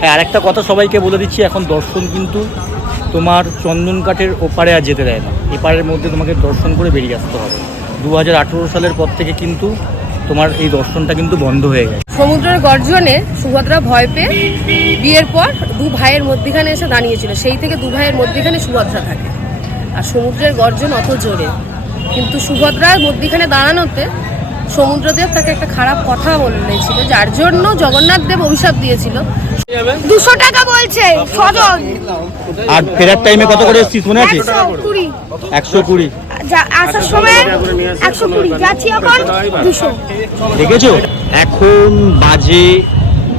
হ্যাঁ আরেকটা কথা সবাইকে বলে দিচ্ছি, এখন দর্শন কিন্তু তোমার চন্দন কাঠের ওপারে আর যেতে দেয় না। এপারের মধ্যে তোমাকে দর্শন করে বেরিয়ে আসতে হবে। দু হাজার আঠেরো সালের পর থেকে কিন্তু তোমার এই দর্শনটা কিন্তু বন্ধ হয়ে গেছে। সমুদ্রের গর্জনে সুভদ্রা ভয় পেয়ে বিয়ের পর দু ভাইয়ের মধ্যিখানে এসে দাঁড়িয়েছিল। সেই থেকে দু ভাইয়ের মধ্যিখানে সুভদ্রা থাকে। আর সমুদ্রের গর্জন অত জোরে। কিন্তু সুভদ্রার মধ্যিখানে দাঁড়ানোতে সমুদ্রদেব তাকে একটা খারাপ কথা বলেছিল যার জন্য জগন্নাথ দেব অভিশাপ দিয়েছিল। দুশো টাকা বলছে সজন আর ফেরার টাইমে কত করে এসছিস মনে আছে? একশো কুড়ি। আসার সময় একশো কুড়ি। যাচ্ছি এখন দুশো। দেখেছ? এখন বাজে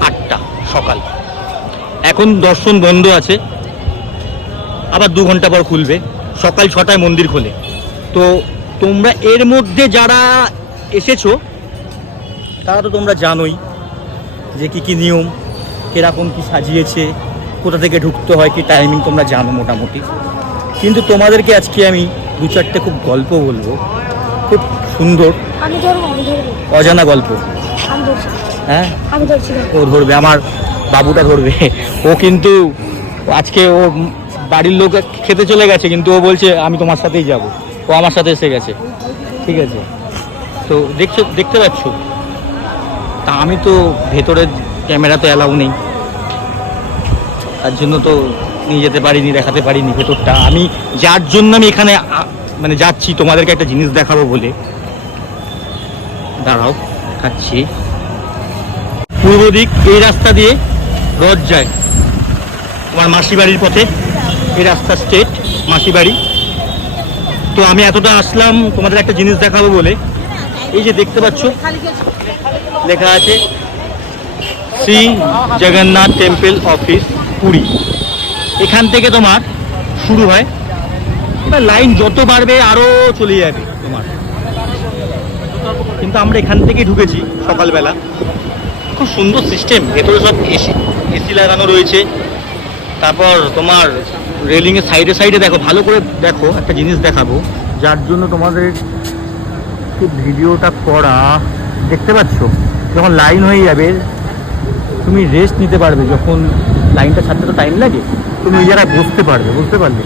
আটটা সকাল। এখন দর্শন বন্ধ আছে। আবার দু ঘণ্টা পর খুলবে। সকাল ছটায় মন্দির খোলে। তো তোমরা এর মধ্যে যারা এসেছ? তারা তো তোমরা জানোই যে কি কি নিয়ম কীরকম কি সাজিয়েছে কোথা থেকে ঢুকতে হয় কি টাইমিং তোমরা জানো মোটামুটি। কিন্তু তোমাদেরকে আজকে আমি দু চারটে খুব গল্প বলব। খুব সুন্দর অজানা গল্প। হ্যাঁ? ও ধরবে আমার বাবুটা ধরবে। ও কিন্তু আজকে ও বাড়ির লোক খেতে চলে গেছে কিন্তু ও বলছে আমি তোমার সাথেই যাব। ও আমার সাথে এসে গেছে। ঠিক আছে? তো দেখছ, দেখতে পাচ্ছ? তা আমি তো ভেতরে ক্যামেরা তো অ্যালাউ নেই। তার জন্য তো নিয়ে যেতে পারিনি, দেখাতে পারিনি ভেতরটা। আমি যার জন্য আমি এখানে মানে যাচ্ছি, তোমাদেরকে একটা জিনিস দেখাবো বলে। দাঁড়াও খাচ্ছি পূর্ব দিক, এই রাস্তা দিয়ে রথ যায়। তোমার মাসি বাড়ির পথে, এই রাস্তা স্টেট মাসি বাড়ি তো আমি এতটা আসলাম, তোমাদের একটা জিনিস দেখাবো বলে। এই যে দেখতে পাচ্ছ, লেখা আছে, শ্রী জগন্নাথ টেম্পল অফিস, পুরী। এখান থেকে তোমার শুরু হয়। এবার লাইন যত বাড়বে আরও চলে যাবে তোমার। কিন্তু আমরা এখান থেকে ঢুকেছি সকালবেলা। খুব সুন্দর সিস্টেম ভেতরে সব এসি এসি লাগানো রয়েছে। তারপর তোমার রেলিংয়ের সাইডে সাইডে দেখো, ভালো করে দেখো, একটা জিনিস দেখাবো। যার জন্য তোমাদের একটু ভিডিওটা করা দেখতে পাচ্ছ? যখন লাইন হয়ে যাবে তুমি রেস্ট নিতে পারবে যখন লাইনটা ছাড়তে তো টাইম লাগে। তুমি ওই জায়গায় বসতে পারবে বুঝতে পারলে?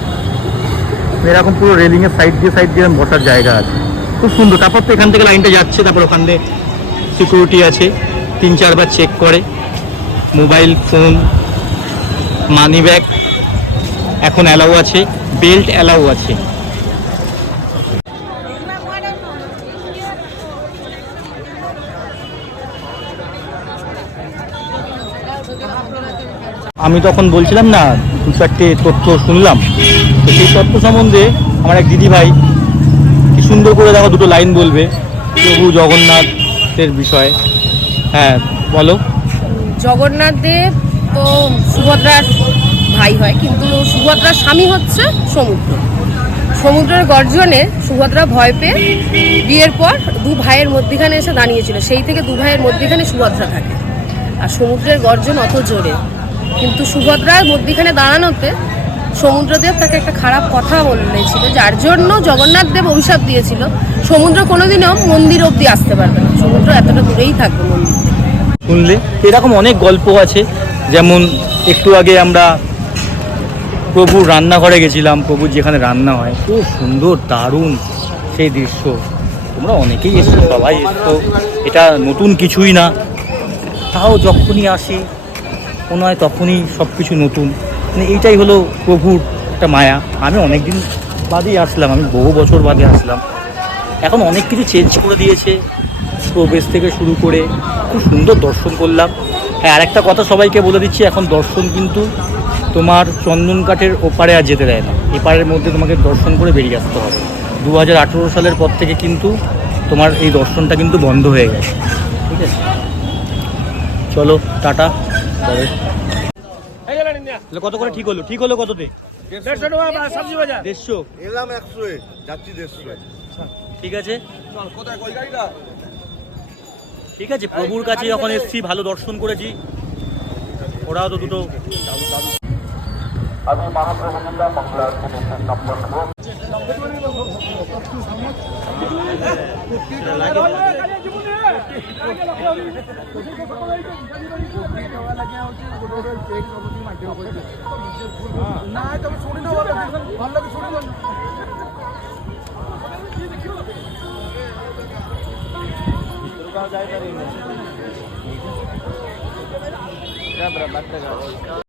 এরকম পুরো রেলিংয়ের সাইড দিয়ে সাইড দিয়ে বসার জায়গা আছে। খুব সুন্দর। তারপর তো এখান থেকে লাইনটা যাচ্ছে তারপর ওখান দিয়ে সিকিউরিটি আছে তিন চারবার চেক করে। মোবাইল ফোন মানি ব্যাগ এখন অ্যালাউ আছে বেল্ট অ্যালাউ আছে। আমি তখন বলছিলাম না, দু চারটে তথ্য শুনলাম। তো সেই তথ্য সম্বন্ধে আমার এক দিদি ভাই কি সুন্দর করে দেখো দুটো লাইন বলবে, প্রভু জগন্নাথের বিষয়ে। হ্যাঁ বলো। জগন্নাথ দেব তো সুভদ্রার ভাই হয়, কিন্তু সুভদ্রার স্বামী হচ্ছে সমুদ্র। সমুদ্রের গর্জনে সুভদ্রা ভয় পেয়ে বিয়ের পর দু ভাইয়ের মধ্যিখানে এসে দাঁড়িয়েছিল। সেই থেকে দু ভাইয়ের মধ্যিখানে সুভদ্রা থাকে। আর সমুদ্রের গর্জন অত জোরে। কিন্তু সুভদ্রার মধ্যিখানে দাঁড়ানোতে সমুদ্রদেব তাকে একটা খারাপ কথা বলেছিল, যার জন্য জগন্নাথ দেব অভিশাপ দিয়েছিল। সমুদ্র কোনোদিনও মন্দির অবধি আসতে পারবে না। সমুদ্র এতটা দূরেই থাকবে শুনলে? এরকম অনেক গল্প আছে, যেমন একটু আগে আমরা প্রভুর রান্নাঘরে গেছিলাম, প্রভুর যেখানে রান্না হয়, খুব সুন্দর, দারুণ সেই দৃশ্য। তোমরা অনেকেই এসছো, সবাই এসছো। এটা নতুন কিছুই না। তাও যখনই আসে মনে হয় তখনই সব কিছু নতুন। মানে এইটাই হলো প্রভুর একটা মায়া। আমি অনেক দিন বাদেই আসলাম, আমি বহু বছর বাদে আসলাম। এখন অনেক কিছু চেঞ্জ করে দিয়েছে প্রবেশ থেকে শুরু করে খুব সুন্দর দর্শন করলাম। হ্যাঁ আরেকটা কথা সবাইকে বলে দিচ্ছি, এখন দর্শন কিন্তু তোমার চন্দন কাঠের ওপারে আর যেতে দেয় না। এপারের মধ্যে তোমাকে দর্শন করে বেরিয়ে আসতে হবে। দু হাজার আঠেরো সালের পর থেকে কিন্তু তোমার এই দর্শনটা কিন্তু বন্ধ হয়ে গেছে। চলো টাটা তবে কত করে ঠিক হলো ঠিক হলো কততে দেড়শো এলাম একশো যাচ্ছি ঠিক আছে ঠিক আছে প্রভুর কাছে যখন এসেছি ভালো দর্শন করেছি ওরাও তো দুটো না তুমি শুনি না ভালো ভালো লাগে শুনি না যাই পারি না